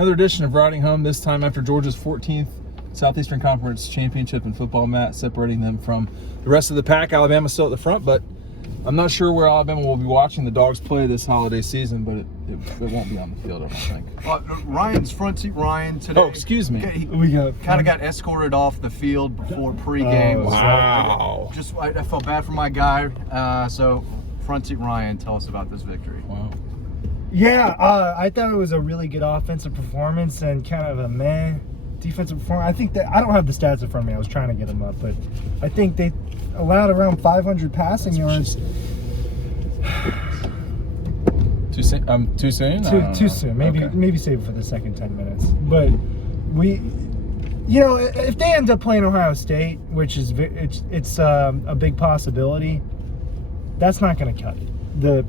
Another edition of Riding Home, this time after Georgia's 14th Southeastern Conference Championship in football, Matt, separating them from the rest of the pack. Alabama's still at the front, but I'm not sure where Alabama will be watching the Dogs play this holiday season, but it won't be on the field, I don't think. Ryan's front seat Ryan today. Oh, excuse me. He kind of got escorted off the field before pregame. Wow. So I felt bad for my guy. So front seat Ryan, tell us about this victory. Wow. Yeah, I thought it was a really good offensive performance and kind of a meh defensive performance. I think that I don't have the stats in front of me. I was trying to get them up, but I think they allowed around 500 passing yards. Too soon? Too soon. Maybe save it for the second 10 minutes. But if they end up playing Ohio State, which is it's a big possibility, that's not going to cut it. That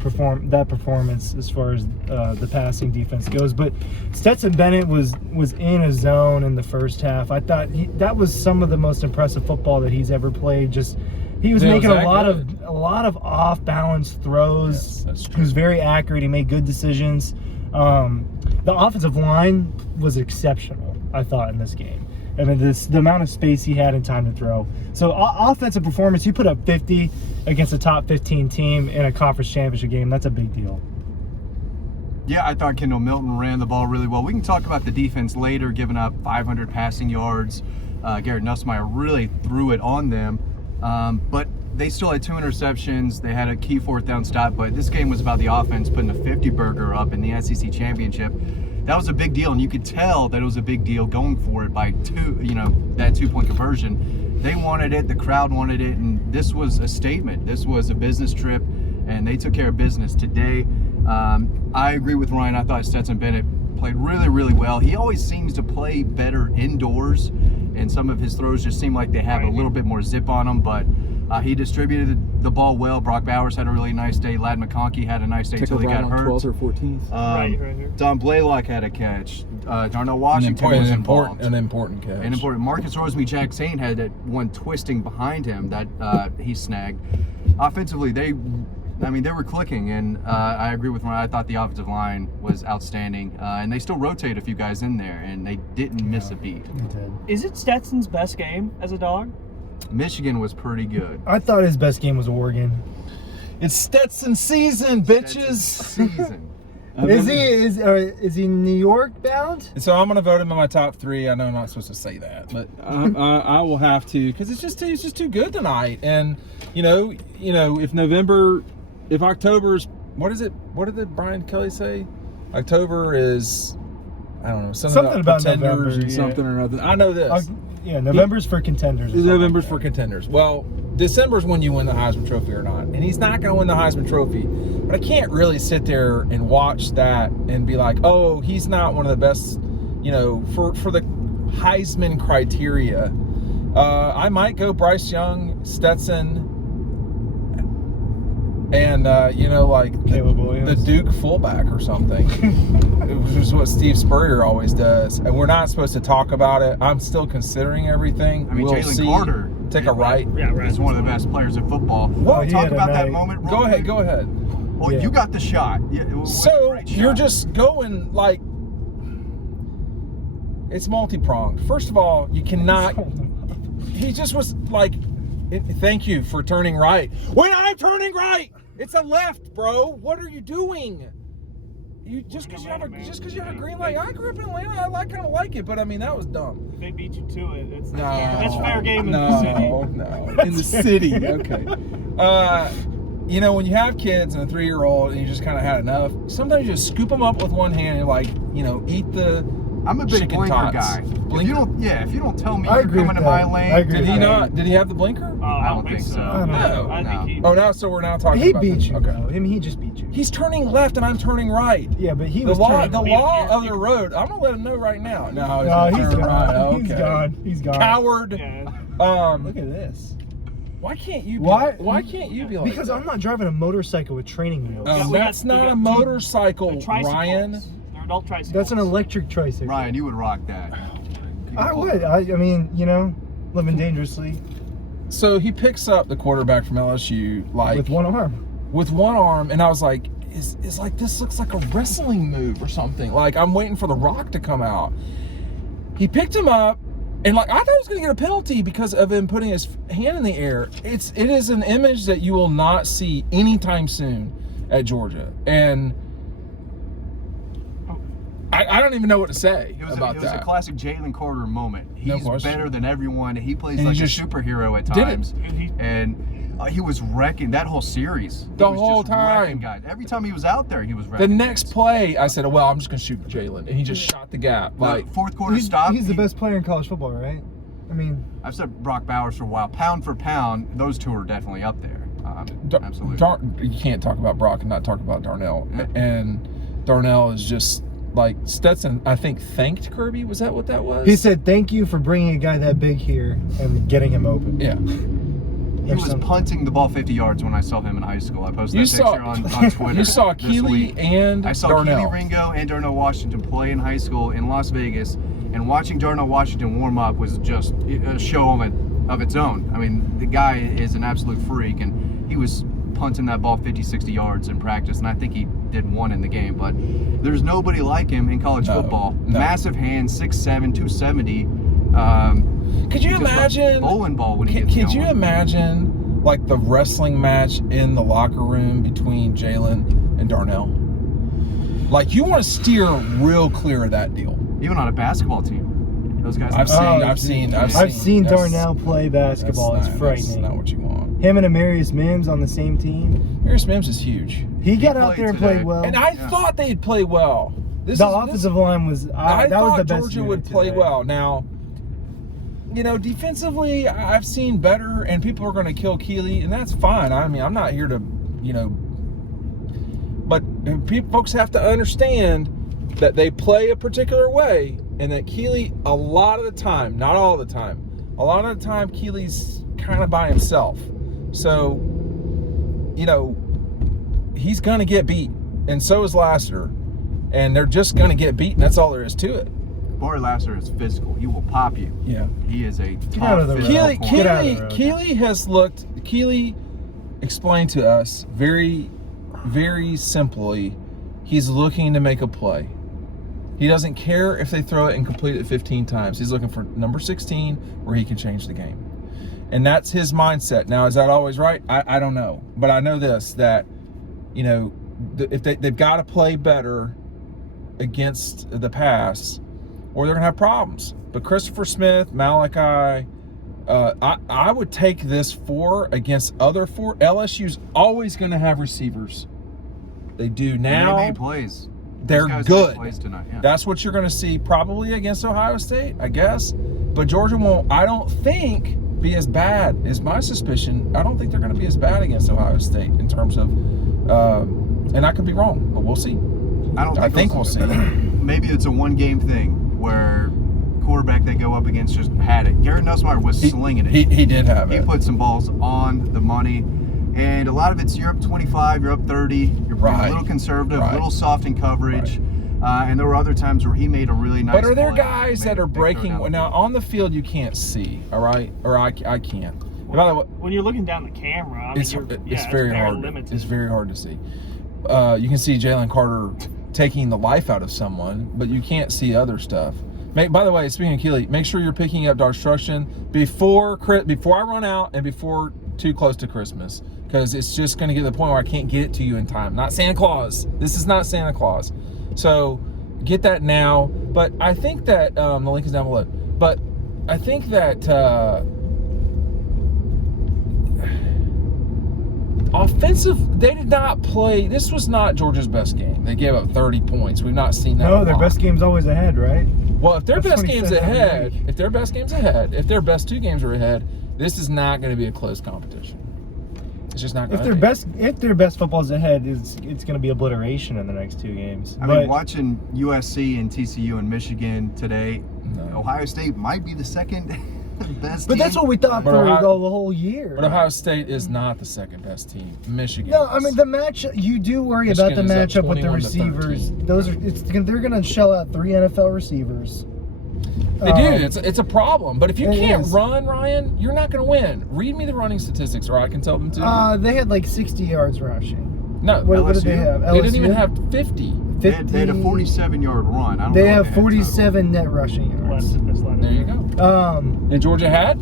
performance as far as the passing defense goes. But Stetson Bennett was in a zone in the first half. I thought that was some of the most impressive football that he's ever played. He was making a lot of off balance throws. Yes, he was very accurate. He made good decisions. The offensive line was exceptional, I thought, in this game. I mean, the amount of space he had and time to throw. So offensive performance, you put up 50 against a top 15 team in a conference championship game. That's a big deal. Yeah, I thought Kendall Milton ran the ball really well. We can talk about the defense later, giving up 500 passing yards. Garrett Nussmeier really threw it on them. But they still had 2 interceptions. They had a key 4th down stop. But this game was about the offense putting a 50-burger up in the SEC championship. That was a big deal, and you could tell that it was a big deal going for it by that 2-point conversion. They wanted it, the crowd wanted it, and this was a statement. This was a business trip, and they took care of business today. I agree with Ryan. I thought Stetson Bennett played really, really well. He always seems to play better indoors, and some of his throws just seem like they have a little bit more zip on them, but he distributed the ball well. Brock Bowers had a really nice day. Ladd McConkey had a nice day until he got hurt. 12th or 14th. Right here. Don Blaylock had a catch. Darnell Washington was involved. An important catch. Marcus Rosemy-Jack Saint had that one twisting behind him that he snagged. Offensively, they were clicking, and I agree with Ryan. I thought the offensive line was outstanding, and they still rotate a few guys in there, and they didn't miss a beat. Is it Stetson's best game as a Dog? Michigan was pretty good. I thought his best game was Oregon. It's Stetson season, bitches. Season. Is he New York bound? So I'm gonna vote him in my top 3. I know I'm not supposed to say that, but I will have to, because it's just too good tonight. And if October's, what is it? What did Brian Kelee say? October is, I don't know, something about contenders November, and something or other. I know this. November's for contenders. November's for contenders. Well, December's when you win the Heisman Trophy or not. And he's not going to win the Heisman Trophy. But I can't really sit there and watch that and be like, oh, he's not one of the best, for the Heisman criteria. I might go Bryce Young, Stetson, and, Caleb Williams, the Duke fullback or something. Which is what Steve Spurrier always does. And we're not supposed to talk about it. I'm still considering everything. We'll Jalen Carter take a right. Yeah, right. He's one of the best players in football. Well, talk about that moment. Go ahead. Well, you got the shot. Yeah, so you're just going like, it's multi-pronged. First of all, you cannot. He just was like, thank you for turning right. When I'm turning right, it's a left, bro. What are you doing? You just because you have a green light. I grew up in Atlanta. I kind of like it, but that was dumb. They beat you to it. That's fair game in the city. No, in the city. Okay. When you have kids and a 3-year-old and you just kind of had enough, sometimes you just scoop them up with one hand and eat the. I'm a big blinker tots. Guy. Blinker? If you don't tell me you're coming to my lane. Did he not? Did he have the blinker? I don't think so. I think he. Oh, now so we're now talking. He about beat this. you. Okay. He just beat you. He's turning left and I'm turning right. Yeah, but he the was law turning. of the road. I'm gonna let him know right now. No, he's gone. Right. Okay. He's gone. Coward. Yeah. Look at this. Why can't you? Why can't you be like? Because I'm not driving a motorcycle with training wheels. That's not a motorcycle, Ryan. They're adult tricycles. That's an electric tricycle. Ryan, you would rock that. I would. Living dangerously. So he picks up the quarterback from LSU with one arm. And I was like, is like, this looks like a wrestling move or something. Like, I'm waiting for The Rock to come out. He picked him up, and like, I thought he was going to get a penalty because of him putting his hand in the air. It is an image that you will not see anytime soon at Georgia. And I don't even know what to say about that. It was a classic Jalen Carter moment. No He's question. better than everyone. He plays And like he a just superhero at did it. times. And he was wrecking that whole series. The He was whole just wrecking time. guys. Every time he was out there, he was wrecking. The next guys. play, I said, well, I'm just going to shoot Jalen. And he just shot the gap. Like, Fourth quarter He's stop. the best player in college football, right? I mean, I've said Brock Bowers for a while. Pound for pound, those two are definitely up there. Absolutely. You can't talk about Brock and not talk about Darnell. Yeah. And Darnell is just like, Stetson, I think, thanked Kirby. Was that what that was? he said, "Thank you for bringing a guy that big here and getting him open." Yeah. He was punting the ball 50 yards when I saw him in high school. I posted that picture on Twitter. You saw this Kelee week. and I saw Darnell. Kelee Ringo and Darnell Washington play in high school in Las Vegas, and watching Darnell Washington warm up was just a show of its own. I mean, the guy is an absolute freak, and he was punting that ball 50, 60 yards in practice, and I think he did one in the game. But there's nobody like him in college football. No. Massive hands, 6'7", 270. Could you just a imagine? bowling ball when he gets Could you going. imagine like the wrestling match in the locker room between Jalen and Darnell? Like, you want to steer real clear of that deal. Even on a basketball team, those guys. I've seen Darnell play basketball. It's frightening. That's not what you want. Him and Amarius Mims on the same team. Amarius Mims is huge. He got out played there and today. played well. And I thought they'd play well. The offensive line was. I that was thought the best Georgia unit would play today. well. Now, you know, defensively, I've seen better, and people are going to kill Kelee, and that's fine. I mean, I'm not here to, you know, but folks have to understand that they play a particular way, and that Kelee, a lot of the time, not all the time, a lot of the time, Keelee's kind of by himself. So, you know, he's going to get beat, and so is Lassiter, and they're just going to get beaten. That's all there is to it. Corey Lassiter is physical. He will pop you. Yeah. He is a out of tough the physical road. corner. Get out of the road. Kelee explained to us very, very simply, he's looking to make a play. He doesn't care if they throw it and complete it 15 times. He's looking for number 16 where he can change the game. And that's his mindset. Now, is that always right? I don't know. But I know this, that, you know, if they've got to play better against the pass, or they're going to have problems. But Christopher Smith, Malachi, I would take this 4 against other 4. LSU's always going to have receivers. They do now. They made plays. They're Those guys good. made plays tonight, yeah. That's what you're going to see probably against Ohio State, I guess. But Georgia won't, I don't think, be as bad, is my suspicion. I don't think they're going to be as bad against Ohio State in terms of, and I could be wrong, but we'll see. I think we'll see. Maybe it's a one-game thing where quarterback they go up against just had it. Garrett Nussmeier was slinging it. He did have it. He put some balls on the money. And a lot of it's you're up 25, you're up 30, you're Right. a little conservative, Right. a little soft in coverage. And there were other times where he made a really nice But are there play, guys made that a are big throw breaking? down the Now, field. on the field, you can't see, all right? Or I can't. And by the way, When you're looking down the camera, I mean, it's very hard. limited. It's very hard to see. You can see Jalen Carter taking the life out of someone, but you can't see other stuff. By the way, speaking of Kelee, make sure you're picking up DAWGSTRUCTION before I run out and before too close to Christmas, because it's just going to get to the point where I can't get it to you in time. Not Santa Claus. This is not Santa Claus. So get that now. But I think that the link is down below. But I think that offensive, they did not play. This was not Georgia's best game. They gave up 30 points. We've not seen that. No, a their lot. best game's always ahead, right? Well, if their That's best what he game's says every ahead, week. if their best 2 games are ahead, this is not going to be a close competition. It's just not going to be. If their best football's ahead, it's going to be obliteration in the next 2 games. I mean, watching USC and TCU and Michigan today, No. Ohio State might be the second best But team. that's what we thought But for the Ohio- whole year. But Ohio State is not the second best team. Michigan. No, I is. mean the match. You do worry about the Michigan is up matchup with the 21-13. receivers. They're going to shell out 3 NFL receivers. They do. It's a problem. But if you It can't is. run, Ryan, you're not going to win. Read me the running statistics, or I can tell them to. They had like 60 yards rushing. No, What did they LSU? have? they didn't even LSU? have 50. They had a 47-yard run. I don't They know have what had 47 net rushing Less yards. than this line. There you go. And Georgia had?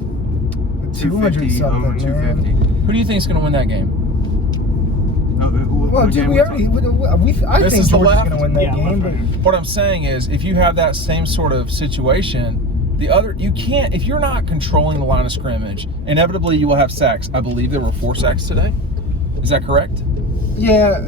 200 something. over 250. Who do you think is going to win that game? Well, dude, we already. I This think is the Georgia's left? going to win that Yeah, game. left right. What I'm saying is, if you have that same sort of situation, you can't, if you're not controlling the line of scrimmage, inevitably you will have sacks. I believe there were 4 sacks today. Is that correct? Yeah.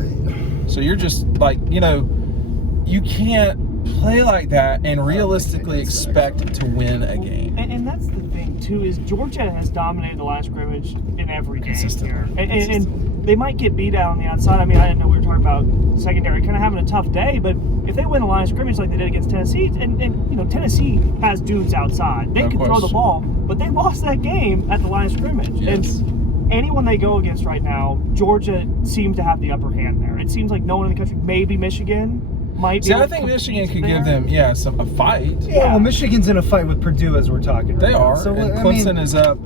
So you're just like, you can't play like that and realistically expect to win a game. And that's the thing too, is Georgia has dominated the line of scrimmage in every game here. And they might get beat out on the outside. I mean, I didn't know we were talking about secondary kind of having a tough day, but if they win the line of scrimmage like they did against Tennessee, and Tennessee has dudes outside. They No can throw the question. ball, but they lost that game at the line of scrimmage. Yes. And anyone they go against right now, Georgia seems to have the upper hand there. It seems like no one in the country, maybe Michigan, might be See, able I to think compete Michigan could give there. them, a fight. Yeah, well, Michigan's in a fight with Purdue as we're talking. They right now. are. So, And I Clemson mean, is up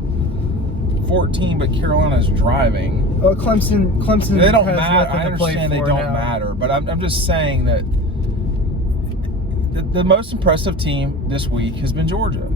14, but Carolina's driving. Clemson. They don't has matter. nothing I to play understand they for don't now. matter, but I'm just saying that the most impressive team this week has been Georgia.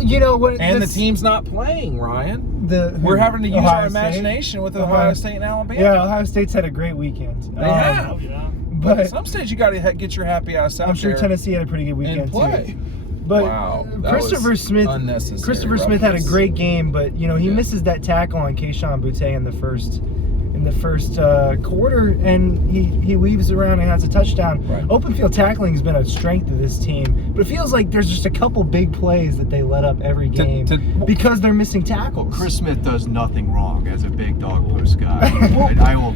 You know what? And the team's not playing, Ryan. We're having to use Ohio our State? imagination with Ohio State and Alabama. Yeah, Ohio State's had a great weekend. They have. Oh, yeah. But at But some stage, you got to get your happy ass out I'm sure there Tennessee had a pretty good weekend and play. too. But Wow, that Christopher was Smith, unnecessary Christopher Smith had a roughness. great game, but he Yeah. misses that tackle on Keyshawn Boutte in the first quarter, and he weaves around and has a touchdown. Right. Open field tackling has been a strength of this team, but it feels like there's just a couple big plays that they let up every game because they're missing tackles. Chris Smith does nothing wrong as a big dog post guy. I will.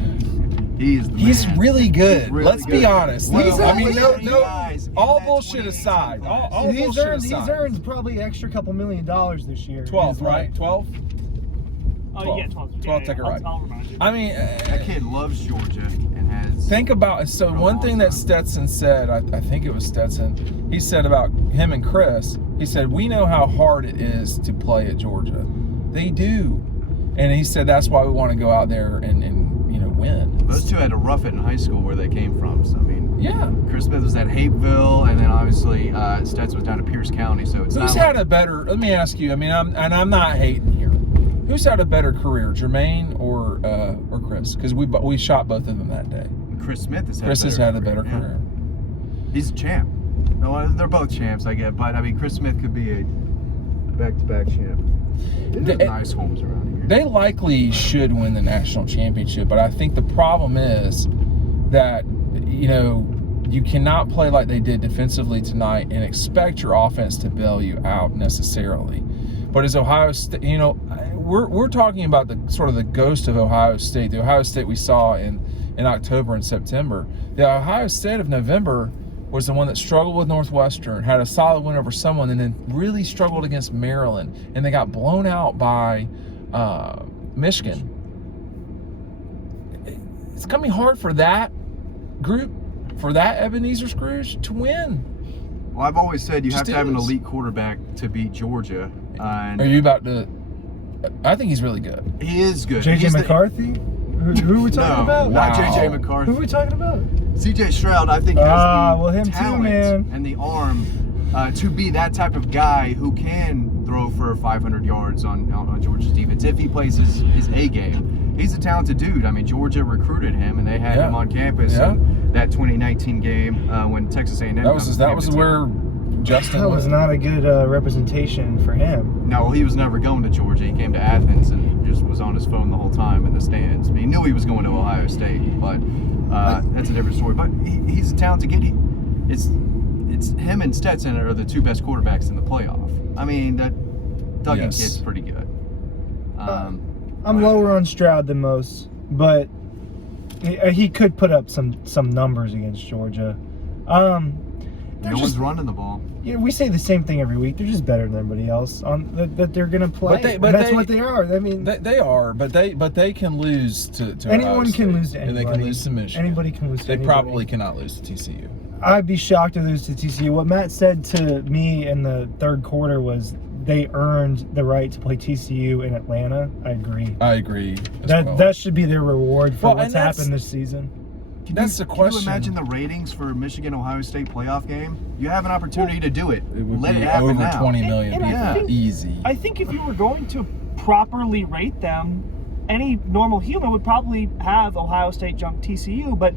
He's the He's man. really good. He's really Let's be good. honest. He's I mean, really no, guys in all that bullshit 2018 aside. class. All bullshit He's aside. earned probably extra couple $1 million this year. 12th, right? 12? Oh, yeah, 12. 12, take it right. I'll remind you. I mean, That kid loves Georgia and has. think about so For a one long thing that time. Stetson said, I think it was Stetson, he said about him and Chris, he said, we know how hard it is to play at Georgia. They do. And he said that's why we want to go out there and win. Those two had to rough it in high school where they came from. So I mean, Yeah. Chris Smith was at Hapeville, and then obviously Stetson was down to Pierce County. So it's Who's not had a better, let me ask you, I mean, I'm not hating here. Who's had a better career, Jermaine or Chris? Because we shot both of them that day. Chris Smith has had Chris has had a better yeah. career. He's a champ. No, they're both champs, I get. But I mean, Chris Smith could be a back-to-back champ. There's nice homes around here. They likely should win the national championship, but I think the problem is that, you cannot play like they did defensively tonight and expect your offense to bail you out necessarily. But as Ohio State, we're talking about the sort of the ghost of Ohio State, the Ohio State we saw in October and September. The Ohio State of November was the one that struggled with Northwestern, had a solid win over someone, and then really struggled against Maryland, and they got blown out by Michigan. It's going to be hard for that group, for that Ebenezer Scrooge to win. Well, I've always said you Just have to have an is. elite quarterback to beat Georgia. And Are you about to? I think he's really good. he is good. JJ He's the- McCarthy? Who are we talking No, about? not Wow. JJ Who are McCarthy. we talking about? CJ Stroud, I think, has the well, him too, talent man. and the arm to be that type of guy who can throw for 500 yards on Georgia's defense if he plays his A game. He's a talented dude. I mean, Georgia recruited him, and they had him on campus in that 2019 game when Texas A&M. That was where Justin. That was not a good representation for him. No, he was never going to Georgia. He came to Athens and just was on his phone the whole time in the stands. I mean, he knew he was going to Ohio State, but that's a different story. But he's a talented kid. It's him and Stetson are the two best quarterbacks in the playoff. I mean, that Duggan kid's pretty good. I'm lower on Stroud than most, but he could put up some numbers against Georgia. No one's running the ball. We say the same thing every week. They're just better than everybody else that they're going to play. But that's what they are. I mean, they are, but they can lose to anyone Ohio can State, lose to anybody. and they can lose to Michigan. Anybody can lose to They anybody. probably cannot lose to TCU. I'd be shocked to lose to TCU. What Matt said to me in the third quarter was they earned the right to play TCU in Atlanta. I agree. That should be their reward for what's happened this season. That's the question. Can you imagine the ratings for a Michigan-Ohio State playoff game? You have an opportunity to do it. It would Let be it happen over now. 20 million And people. I think- Easy. I think if you were going to properly rate them, any normal human would probably have Ohio State jump TCU, but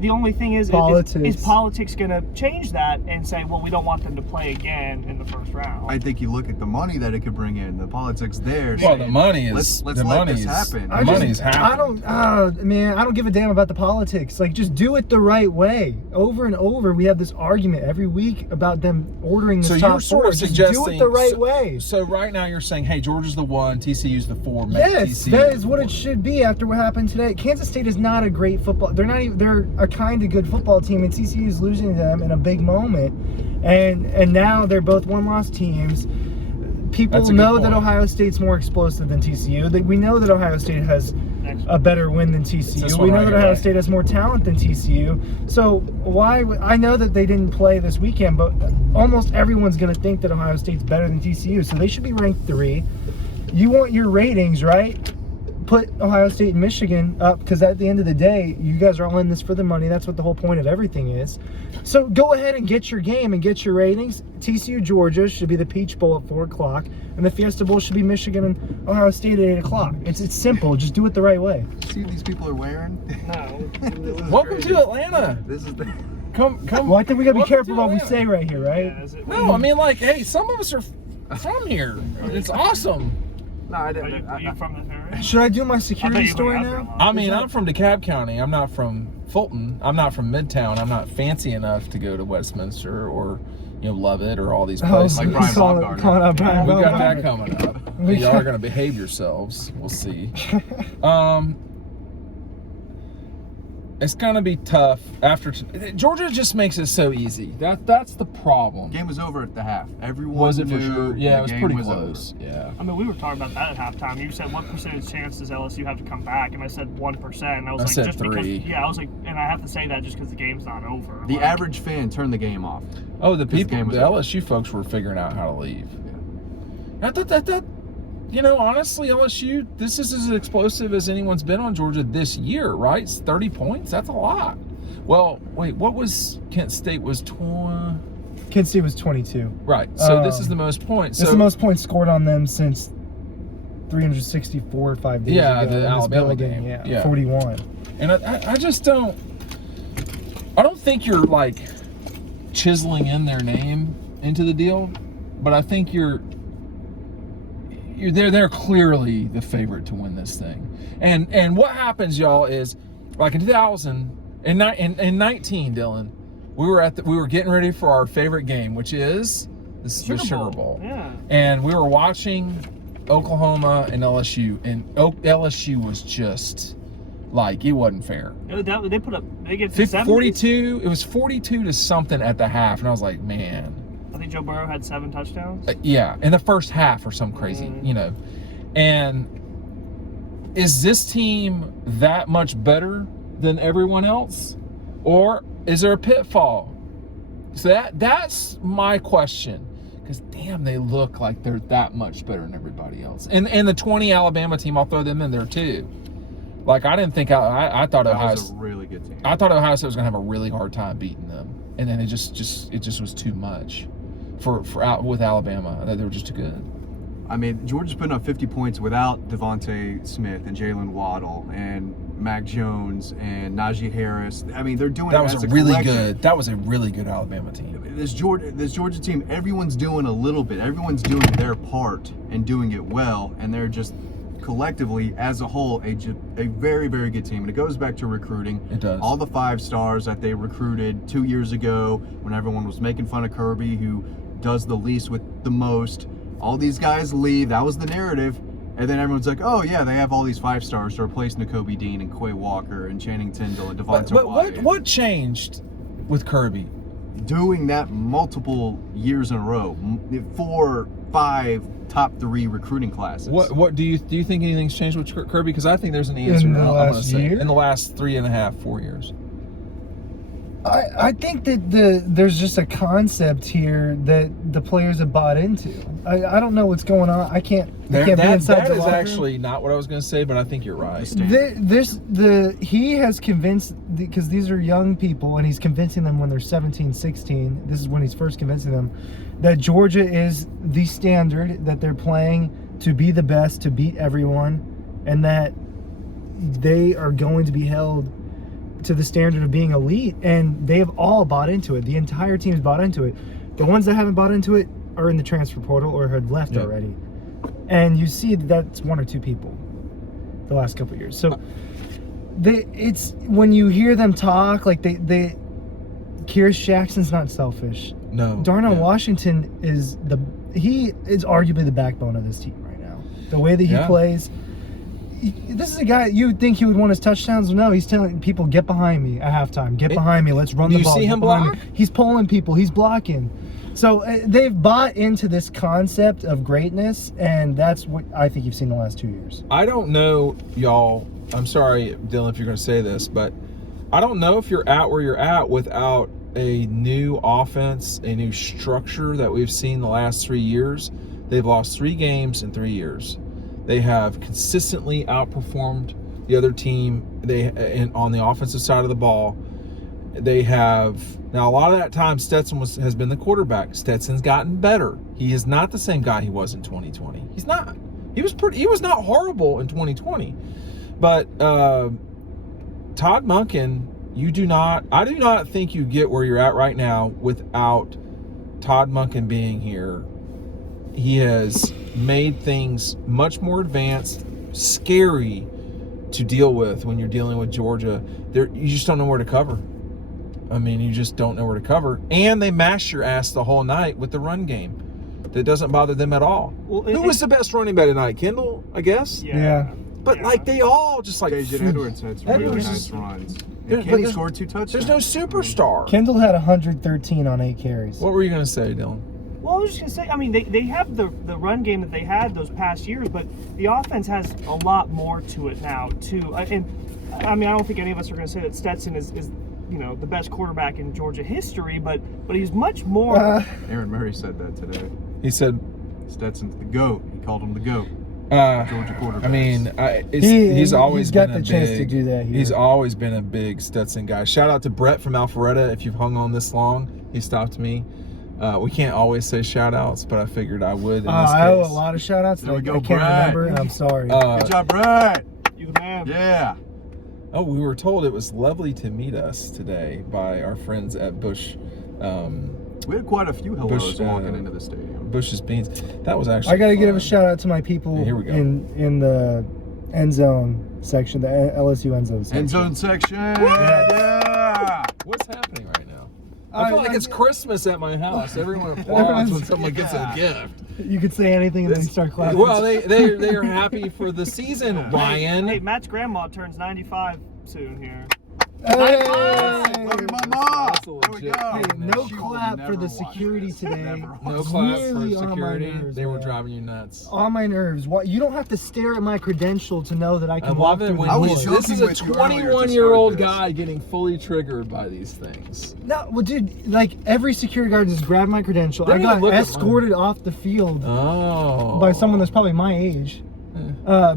the only thing is politics going to change that and say, well, we don't want them to play again in the first round? I think you look at the money that it could bring in, the politics there. Well, the money is. Let's the let money this is happen. The money's happening. I don't give a damn about the politics. Like, just do it the right way. Over and over, we have this argument every week about them ordering the So top you're sort four. of Just suggesting do it the right way. So right now you're saying, hey, Georgia's the 1, TCU's the 4. Make Yes, TCU that is the what 4. it should be after what happened today. Kansas State is not a great football. They're not even. They're a kind of good football team, and TCU is losing to them in a big moment. And now they're both one-loss teams. People That's a good know that point. Ohio State's more explosive than TCU. We know that Ohio State has a better win than This TCU. one We know right that here, Ohio right? State has more talent than TCU. So I know that they didn't play this weekend, but almost everyone's going to think that Ohio State's better than TCU. So they should be ranked 3. You want your ratings, right? Put Ohio State and Michigan up, because at the end of the day, you guys are all in this for the money. That's what the whole point of everything is. So go ahead and get your game and get your ratings. TCU Georgia should be the Peach Bowl at 4 o'clock, and the Fiesta Bowl should be Michigan and Ohio State at 8 o'clock. It's simple. Just do it the right way. See what these people are wearing? No. This is Welcome crazy. to Atlanta. This is the. Come. Well, I think we got to be welcome careful to what we Atlanta. say right here, right? Yeah, is it- No, I mean, like, hey, some of us are from here. It's awesome. No, I Are didn't. you from this area? Should I do my I security bet you story went out there a now? lot. I mean, I'm from DeKalb County. I'm not from Fulton. I'm not from Midtown. I'm not fancy enough to go to Westminster or, Lovett or all these places. Like Brian Baumgartner. Calling out Brian We got Baumgartner. that coming up. We Y'all got- are going to behave yourselves. We'll see. It's going to be tough after Georgia just makes it so easy. That's the problem. Game was over at the half. Everyone Was it for knew sure? Yeah, the it was game pretty was close. over. Yeah. I mean, we were talking about that at halftime. You said, what percentage chance does LSU have to come back? And I said 1%. And I was I like, said just 3. because. Yeah, I was like, and I have to say that just because the game's not over. The Like, average fan turned the game off. Oh, the game people, was the over. LSU folks were figuring out how to leave. I thought that honestly, LSU, this is as explosive as anyone's been on Georgia this year, right? It's 30 points. That's a lot. Well, wait, what was Kent State was 20? Kent State was 22. Right. So this is the most points. This is So the most points scored on them since 364 or 5 days Yeah, ago. the in this Alabama building. game. Yeah, Yeah. 41. and I just don't. I don't think you're like chiseling in their name into the deal, but I think they're clearly the favorite to win this thing. And what happens, y'all, is like in 2000 in 19, Dylan, we were getting ready for our favorite game, which is the Sugar Bowl. Yeah. And we were watching Oklahoma and LSU, and LSU was just like, it wasn't fair. They get to 70. 42, it was 42 to something at the half, and I was like, man. I think Joe Burrow had 7 touchdowns. Yeah, in the first half or some crazy, And is this team that much better than everyone else? Or is there a pitfall? So that's my question. Because, damn, they look like they're that much better than everybody else. And the 20 Alabama team, I'll throw them in there too. Like, I didn't think, I thought That Ohio was a really good team. I thought Ohio State was going to have a really hard time beating them. And then it just was too much for out with Alabama. They were just too good. I mean, Georgia's putting up 50 points without Devontae Smith and Jalen Waddle and Mac Jones and Najee Harris. I mean, they're doing That it was as a really collective. good. That was a really good Alabama team. This Georgia team, everyone's doing a little bit. Everyone's doing their part and doing it well, and they're just collectively, as a whole, a very, very good team. And it goes back to recruiting. It does. All the 5 stars that they recruited 2 years ago when everyone was making fun of Kirby, who does the least with the most. All these guys leave. That was the narrative. And then everyone's like, oh, yeah, they have all these 5 stars to replace Nakobe Dean and Quay Walker and Channing Tindall and Devonta But Wyatt. what changed with Kirby? Doing that multiple years in a row, 4, 5 top 3 recruiting classes. What do you think anything's changed with Kirby? Because I think there's an answer. In the I'm last gonna say. year? In the last 3.5, 4 years. I think that there's just a concept here that the players have bought into. I don't know what's going on. I can't be inside that the is locker room. Actually not what I was going to say, but I think you're right. He has convinced, because these are young people, and he's convincing them when they're 17, 16. This is when he's first convincing them that Georgia is the standard, that they're playing to be the best, to beat everyone, and that they are going to be held to the standard of being elite, and they have all bought into it. The entire team's bought into it. The ones that haven't bought into it are in the transfer portal or had left already. And you see that's one or two people the last couple of years. So it's when you hear them talk, like they Kyrus Jackson's not selfish. No. Darnell Washington is arguably the backbone of this team right now. The way that he plays. This is a guy you would think he would want his touchdowns. No, he's telling people, get behind me at halftime. Get behind me. Let's run the ball. You see him block? He's pulling people. He's blocking. So they've bought into this concept of greatness, and that's what I think you've seen the last 2 years. I don't know, y'all. I'm sorry, Dylan, if you're going to say this, but I don't know if you're at where you're at without a new offense, a new structure that we've seen the last 3 years. They've lost 3 games in 3 years. They have consistently outperformed the other team. On the offensive side of the ball. They have now a lot of that time Stetson has been the quarterback. Stetson's gotten better. He is not the same guy he was in 2020. He's not. He was not horrible in 2020. But Todd Monken, I do not think you get where you're at right now without Todd Monken being here. He has made things much more advanced, scary to deal with when you're dealing with Georgia. You just don't know where to cover. I mean, you just don't know where to cover. And they mash your ass the whole night with the run game. That doesn't bother them at all. Well, who was the best running back tonight? Kendall, I guess? Yeah. But they all just like... David Edwards had some really nice runs. Kenny scored 2 touchdowns. There's no superstar. Kendall had 113 on 8 carries. What were you going to say, Dylan? Well, I was just going to say, I mean, they have the run game that they had those past years, but the offense has a lot more to it now, too. And, I mean, I don't think any of us are going to say that Stetson is the best quarterback in Georgia history, but he's much more... Aaron Murray said that today. He said... Stetson's the GOAT. He called him the GOAT. Georgia quarterback. I mean, he's always got the chance to do that here. He's always been a big Stetson guy. Shout out to Brett from Alpharetta. If you've hung on this long, he stopped me. We can't always say shout outs, but I figured I would in this case. I owe a lot of shout outs. I can't remember, and I'm sorry. Good job, Brett. You the man. Yeah. Oh, we were told it was lovely to meet us today by our friends at Bush. We had quite a few hellos walking into the stadium. Bush's Beans. That was actually I got to give a shout out to my people here we go. in the end zone section, the LSU end zone section. End zone section. Yeah. What's happening right now? I feel like it's Christmas at my house. Everyone applauds when someone gets a gift. You could say anything and then start clapping. Well, they are happy for the season, Ryan. Hey, Matt's grandma turns 95 soon here. Hey! Look at my mom. There we go. Hey, no clap for the security today. No clap for Really on my security. nerves, They were man. driving you nuts. On my nerves. You don't have to stare at my credential to know that I can I walk love it through when the was door. this is a joking with you earlier to 21-year-old start this. guy getting fully triggered by these things. No, well, dude, like every security guard just grabbed my credential. They're I gonna got look at escorted off the field by someone that's probably my age.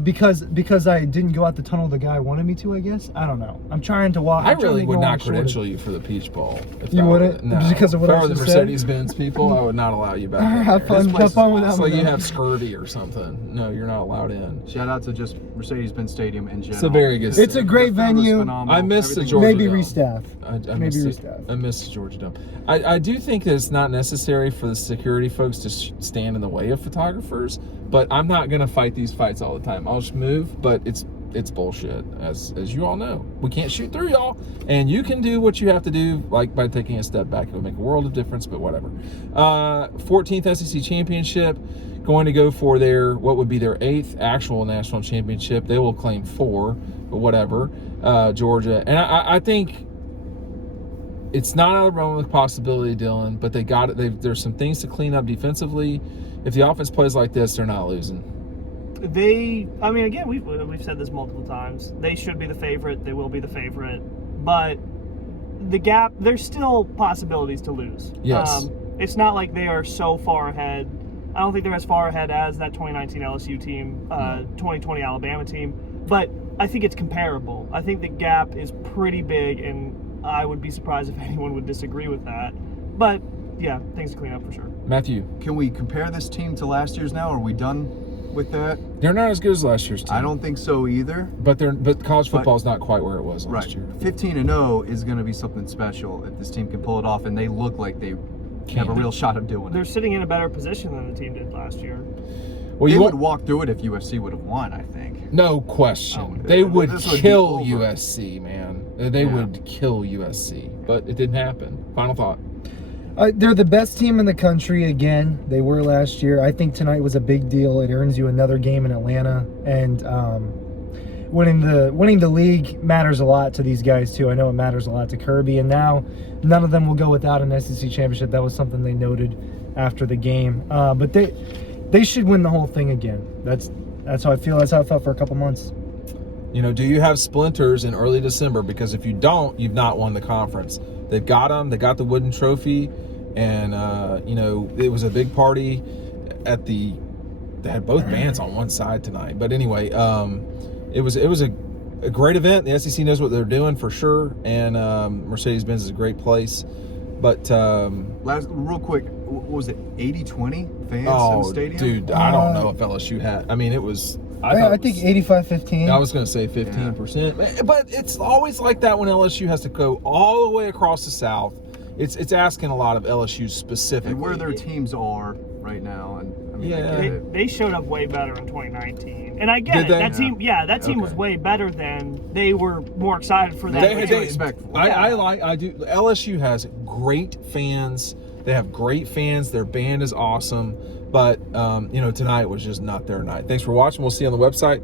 Because I didn't go out the tunnel the guy wanted me to, I guess. I don't know. I'm trying to walk. I really would not credential you for the Peach Bowl. You wouldn't? No. Because of what if I I were the just said? Mercedes-Benz people, I would not allow you back. Have fun with that. It's like you have scurvy or something. No, you're not allowed in. Shout out to just Mercedes-Benz Stadium in general. It's a very good It's a great The food was venue. phenomenal. I miss the Everything Georgia Maybe Dome. restaff. I miss Georgia Dome. I do think that it's not necessary for the security folks to stand in the way of photographers, but I'm not going to fight these fights all the time. I'll just move, but it's bullshit, as you all know. We can't shoot through y'all, and you can do what you have to do, like by taking a step back. It would make a world of difference, but whatever. 14th SEC championship, going to go for what would be their 8th actual national championship. They will claim 4, but whatever. Georgia, and I think it's not out of the realm of possibility, Dylan, but they got it. There's some things to clean up defensively. If the offense plays like this, they're not losing. I mean, again, we've said this multiple times. They should be the favorite. They will be the favorite. But the gap, there's still possibilities to lose. Yes. It's not like they are so far ahead. I don't think they're as far ahead as that 2019 LSU team, 2020 Alabama team, but I think it's comparable. I think the gap is pretty big, and I would be surprised if anyone would disagree with that. But yeah, things to clean up for sure. Matthew, Can we compare this team to last year's now? Are we done with that? they're not as good as last year's team. I don't think so either. But college football is not quite where it was last Right. year. 15-0 is going to be something special if this team can pull it off, and they look like they have a real shot of doing They're it. sitting in a better position than the team did last year. Well, They you would won't, walk through it if USC would have won, I think. no question. Oh, They would this would be kill over. USC, man. They Yeah. would kill USC, but it didn't happen. Final thought. They're the best team in the country again. They were last year. I think tonight was a big deal. It earns you another game in Atlanta, and winning the league matters a lot to these guys too. I know it matters a lot to Kirby, and now none of them will go without an SEC championship. That was something they noted after the game. But they should win the whole thing again. That's how I feel. That's how I felt for a couple months. You know, do you have splinters in early December? Because if you don't, you've not won the conference. They've got them. They got the wooden trophy, and you know, it was a big party at the. They had both bands on one side tonight, but anyway, it was a great event. The SEC knows what they're doing for sure, and Mercedes-Benz is a great place. But Real quick, what was it, 80-20 fans in the oh, stadium? dude, I don't know if LSU had. I mean, it was. I think 85-15. I was going to say 15%, but it's always like that when LSU has to go all the way across the South. It's asking a lot of LSU specifically. And where their teams are right now. And I mean, I Yeah. get it. They showed up way better in 2019, and I get Did it. they? That team, that team was Okay. way better than they were. More excited for that. They game. respectful. I do. LSU has great fans. They have great fans. Their band is awesome. But, you know, tonight was just not their night. Thanks for watching. We'll see you on the website.